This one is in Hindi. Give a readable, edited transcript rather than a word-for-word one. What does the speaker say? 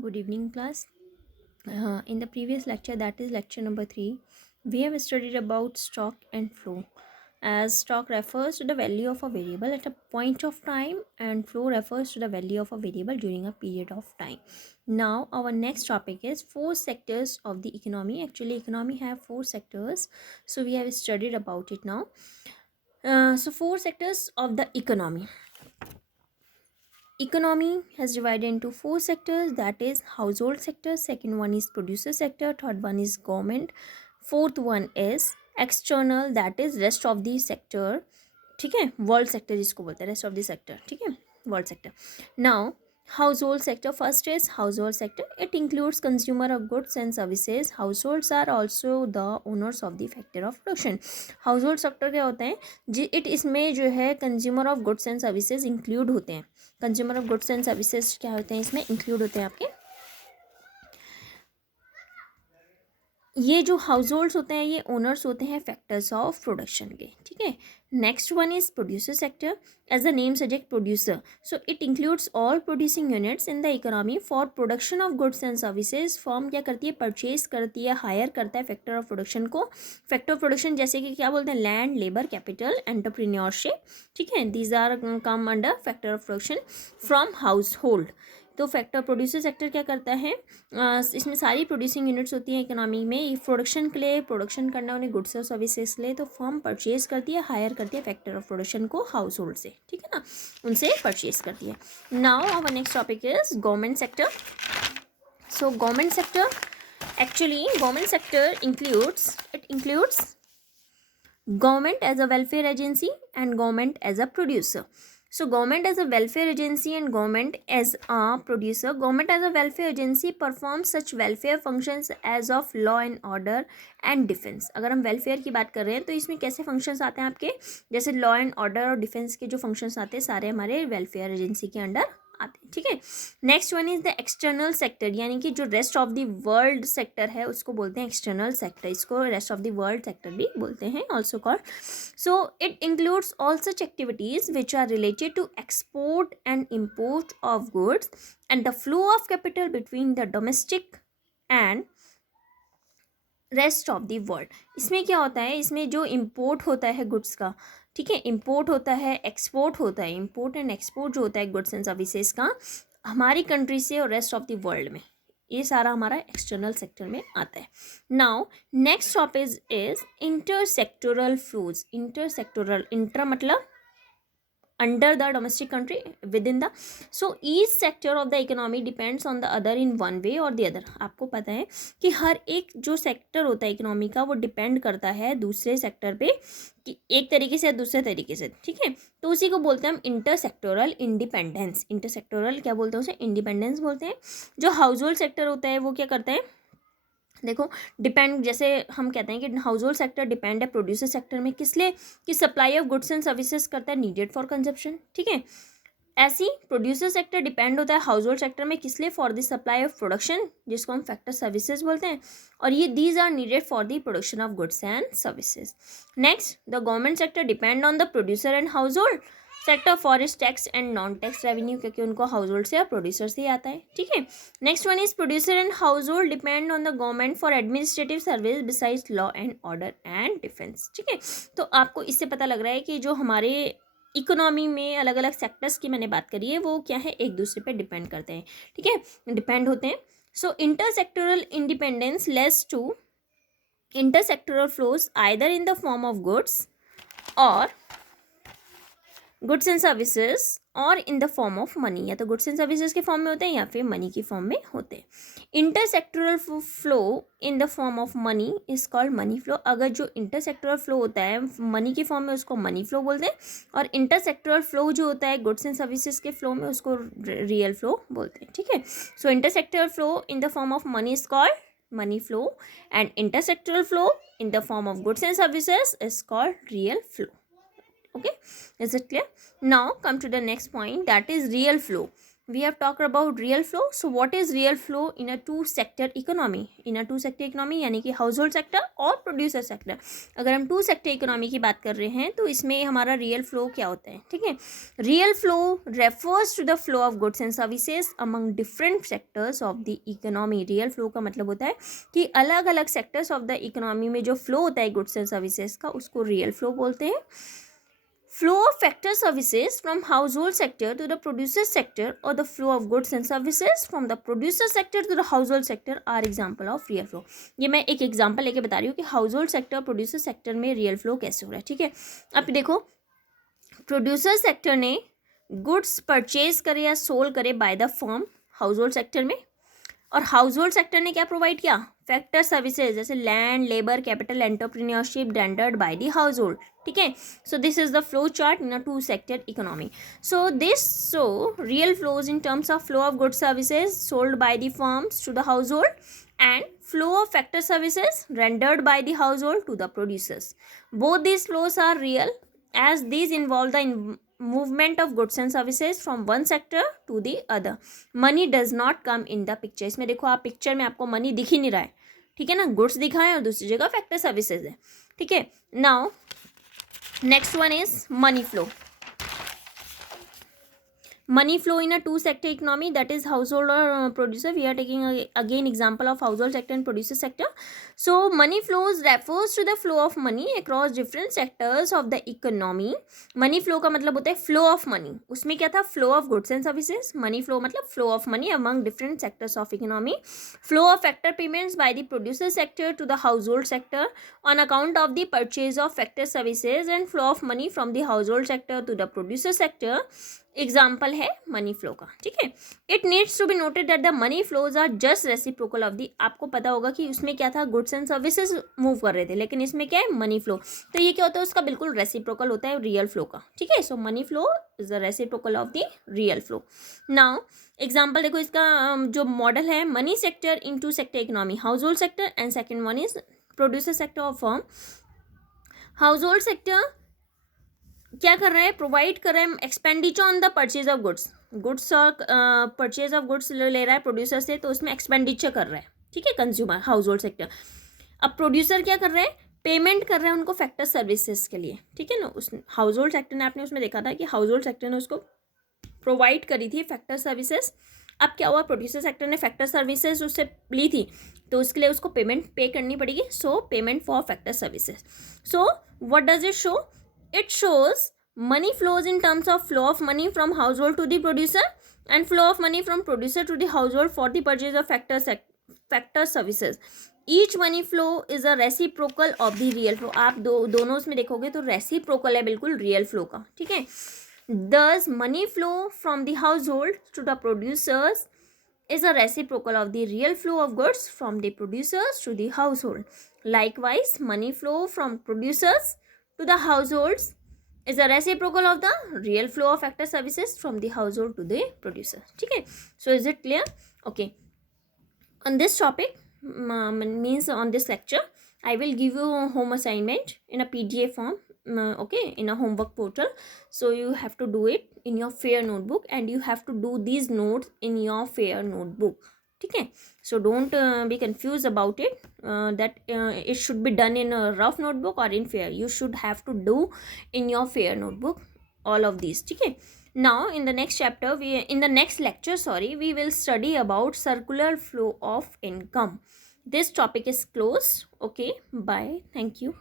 Good evening, class. In the previous lecture, that is lecture number 3, we have studied about stock and flow. As stock refers to the value of a variable at a point of time, and flow refers to the value of a variable during a period of time. Now, our next topic is 4 sectors of the economy. Actually, economy have 4 sectors, so we have studied about it now. 4 sectors of the economy. Economy has divided into 4 sectors, that is household sector, second one is producer sector, third one is government, fourth one is external, that is rest of the sector. ठीक है, वर्ल्ड सेक्टर जिसको बोलते हैं, रेस्ट ऑफ द सेक्टर. ठीक है, world sector. Now household sector, first is household sector. It includes consumer of goods and services. Households are also the owners of the factor of production. household sector क्या होता है जी, इट इसमें जो है consumer of goods and services include होते हैं. Consumer of goods and services क्या होते हैं, इसमें इंक्लूड होते हैं आपके. ये जो हाउस होल्ड्स होते हैं ये ओनर्स होते हैं फैक्टर्स ऑफ प्रोडक्शन के. ठीक है, next one is producer sector. As the name suggest producer, so it includes all producing units in the economy for production of goods and services. Firm क्या करती है, परचेज करती है, हायर करता है फैक्टर ऑफ प्रोडक्शन को. फैक्टर ऑफ प्रोडक्शन जैसे कि क्या बोलते हैं, लैंड, लेबर, कैपिटल, एंटरप्रेन्योरशिप. ठीक है, these are come under factor of production from household. तो फैक्टर प्रोड्यूसर सेक्टर क्या करता है, इसमें सारी प्रोड्यूसिंग यूनिट्स होती हैं इकोनॉमी में. प्रोडक्शन के लिए, प्रोडक्शन करना उन्हें गुड्स और सर्विसेज के लिए, तो फर्म परचेज करती है, हायर करती है फैक्टर ऑफ प्रोडक्शन को हाउस होल्ड से. ठीक है ना, उनसे परचेज करती है. Now our next topic is government sector. So government sector, actually government sector includes government as a welfare agency and government as a producer. So government as a welfare agency and government as a producer. Government as a welfare agency performs such welfare functions as of law and order and defense. अगर हम welfare की बात कर रहे हैं तो इसमें कैसे functions आते हैं आपके, जैसे law and order और defense के जो functions आते हैं सारे हमारे welfare agency के अंडर आते हैं. ठीक है, next one is the external sector, यानी कि जो rest of the world sector है उसको बोलते हैं एक्सटर्नल सेक्टर. इसको rest of the world sector भी बोलते हैं, also called. So it includes all such activities which are related to export and import of goods and the flow of capital between the domestic and rest of the world. इसमें क्या होता है, इसमें जो इम्पोर्ट होता है गुड्स का, ठीक है, इम्पोर्ट होता है, एक्सपोर्ट होता है. इम्पोर्ट एंड एक्सपोर्ट जो होता है गुड्स एंड सर्विसेज का हमारी कंट्री से और रेस्ट ऑफ द वर्ल्ड में, ये सारा हमारा एक्सटर्नल सेक्टर में आता है. Now next topic is inter sectoral flows. Inter मतलब under the domestic country, within the, so each sector of the economy depends on the other in one way or the other. आपको पता है कि हर एक जो सेक्टर होता है इकोनॉमी का वो डिपेंड करता है दूसरे सेक्टर पे कि एक तरीके से या दूसरे तरीके से. ठीक है, तो उसी को बोलते हैं हम inter sectoral independence. Inter sectoral क्या बोलते हैं, उसे इंडिपेंडेंस बोलते हैं. जो हाउस होल्ड सेक्टर होता है वो क्या करता है, देखो डिपेंड, जैसे हम कहते हैं कि हाउस होल्ड सेक्टर डिपेंड है प्रोड्यूसर सेक्टर में, किस लिए, कि supply of goods and services करता है नीडेड फॉर कंजप्शन. ठीक है, ऐसी प्रोड्यूसर सेक्टर डिपेंड होता है हाउस होल्ड सेक्टर में, किस लिए, for the supply of production जिसको हम फैक्टर सर्विसेज बोलते हैं, और ये these are needed for the production of goods and services. Next, the government sector depend on the producer and household sector for is tax and non tax revenue, क्योंकि उनको हाउस होल्ड से या प्रोड्यूसर से ही आता है. ठीक है, next one is producer and house hold depend on the government for administrative service besides law and order and defence. ठीक है, तो आपको इससे पता लग रहा है कि जो हमारे इकोनॉमी में अलग अलग सेक्टर्स की मैंने बात करी है वो क्या है, एक दूसरे पे डिपेंड करते हैं. ठीक है, डिपेंड होते हैं. So inter sectoral independence leads to inter sectoral flows either in the form of goods और गुड्स एंड सर्विसेज और in the form of money, या तो गुड्स एंड सर्विसेज के फॉर्म में होते हैं या फिर मनी की फॉर्म में होते हैं. Inter sectoral flow in the form of money is called money flow. अगर जो इंटर सेक्टोरल फ्लो होता है मनी की फॉर्म में उसको मनी फ्लो बोलते हैं, और इंटर सेक्टोरल फ्लो जो होता है गुड्स एंड सर्विसेज के फ्लो में उसको रियल फ्लो बोलते हैं. ठीक है, so inter sectoral flow in the form of money is called money flow and intersectoral flow in the form of goods and services is called real flow. Okay, is it clear? Now come to the next point, that is real flow. we have talked about real flow. So what is real flow in a two sector economy? In a two sector economy यानी कि हाउस होल्ड सेक्टर और प्रोड्यूसर सेक्टर. अगर हम टू सेक्टर इकोनॉमी की बात कर रहे हैं तो इसमें हमारा रियल फ्लो क्या होता है. ठीक है, real flow refers to the flow of goods and services among different sectors of the economy. Real flow का मतलब होता है कि अलग अलग सेक्टर्स ऑफ द इकोनॉमी में जो फ्लो होता है गुड्स एंड सर्विसेज का, उसको रियल फ्लो बोलते हैं. Flow of factor services from household sector to the producer sector or the flow of goods and services from the producer sector to the household sector are example of real flow. ये मैं एक एग्जांपल लेके बता रही हूँ कि हाउसहोल्ड सेक्टर प्रोड्यूसर सेक्टर में रियल फ्लो कैसे हो रहा है. ठीक है, अब देखो, प्रोड्यूसर सेक्टर ने गुड्स परचेज करे या सोल्ड करे by the firm household sector में, और हाउसहोल्ड सेक्टर ने क्या प्रोवाइड किया, फैक्टर सर्विसेज जैसे land, labour, capital, entrepreneurship rendered by the household. ठीक है, so this is the flow chart in a two sector economy. So real flows in terms of flow of good services sold by the firms to the household and flow of factor services rendered by the household to the producers. Both these flows are real as these involve the movement of goods and services from one sector to the other. Money does not come in the picture. इसमें देखो, आप पिक्चर में आपको मनी दिख ही नहीं रहा है. ठीक है ना, गुड्स दिखा है और दूसरी जगह फैक्टर सर्विसेज है. ठीक है, now next one is money flow. Money flow in a two sector economy, that is household or producer. We are taking again example of household sector and producer sector. So money flows refers to the flow of money across different sectors of the economy. Money flow का मतलब होता है flow of money. उसमें क्या था, flow of goods and services. Money flow मतलब flow of money among different sectors of economy. Flow of factor payments by the producer sector to the household sector on account of the purchase of factor services, and flow of money from the household sector to the producer sector. Example है मनी फ्लो का. ठीक है, it needs to be noted that the money flows are just reciprocal of the. आपको पता होगा कि उसमें क्या था, गुड्स एंड सर्विसेज मूव कर रहे थे, लेकिन इसमें क्या है, मनी फ्लो. तो ये क्या होता है, उसका बिल्कुल रेसिप्रोकल होता है रियल फ्लो का. ठीक है, so money flow is the reciprocal of the real flow. Now example देखो, इसका जो मॉडल है, money sector in two sector economy, household sector and second one is producer sector of firm. Household sector क्या कर रहा है, प्रोवाइड कर रहा है expenditure on the purchase of goods. Goods और परचेज ऑफ गुड्स ले रहा है प्रोड्यूसर से, तो उसमें एक्सपेंडिचर कर रहा है. ठीक है, कंज्यूमर हाउस होल्ड सेक्टर. अब प्रोड्यूसर क्या कर रहा है, पेमेंट कर रहा है उनको फैक्टर सर्विसेज के लिए. ठीक है ना, उस हाउस होल्ड सेक्टर ने, आपने उसमें देखा था कि हाउस होल्ड सेक्टर ने उसको प्रोवाइड करी थी फैक्टर सर्विसेज. अब क्या हुआ, प्रोड्यूसर सेक्टर ने फैक्टर सर्विसेज उससे ली थी, तो उसके लिए उसको पेमेंट पे करनी पड़ेगी. सो payment for factor services. So what does it show, it shows money flows in terms of flow of money from household to the producer and flow of money from producer to the household for the purchase of factor services. Each money flow is a reciprocal of the real flow. आप दोनों उसमें देखोगे तो reciprocal है बिल्कुल real flow का. ठीक है, thus money flow from the household to the producers is a reciprocal of the real flow of goods from the producers to the household. Likewise, money flow from producers to the households is a reciprocal of the real flow of factor services from the household to the producer. ठीक है, so is it clear? Okay, on this topic means on this lecture I will give you a home assignment in a PDF form. Okay, in a homework portal, so you have to do it in your fair notebook, and you have to do these notes in your fair notebook. ठीक है, so don't be confuse about it that it should be done in rough notebook और in fair. You should have to do in your fair notebook all of this. ठीक है, now in the next chapter in the next lecture we will study about circular flow of income. This topic is closed. Okay, bye, thank you.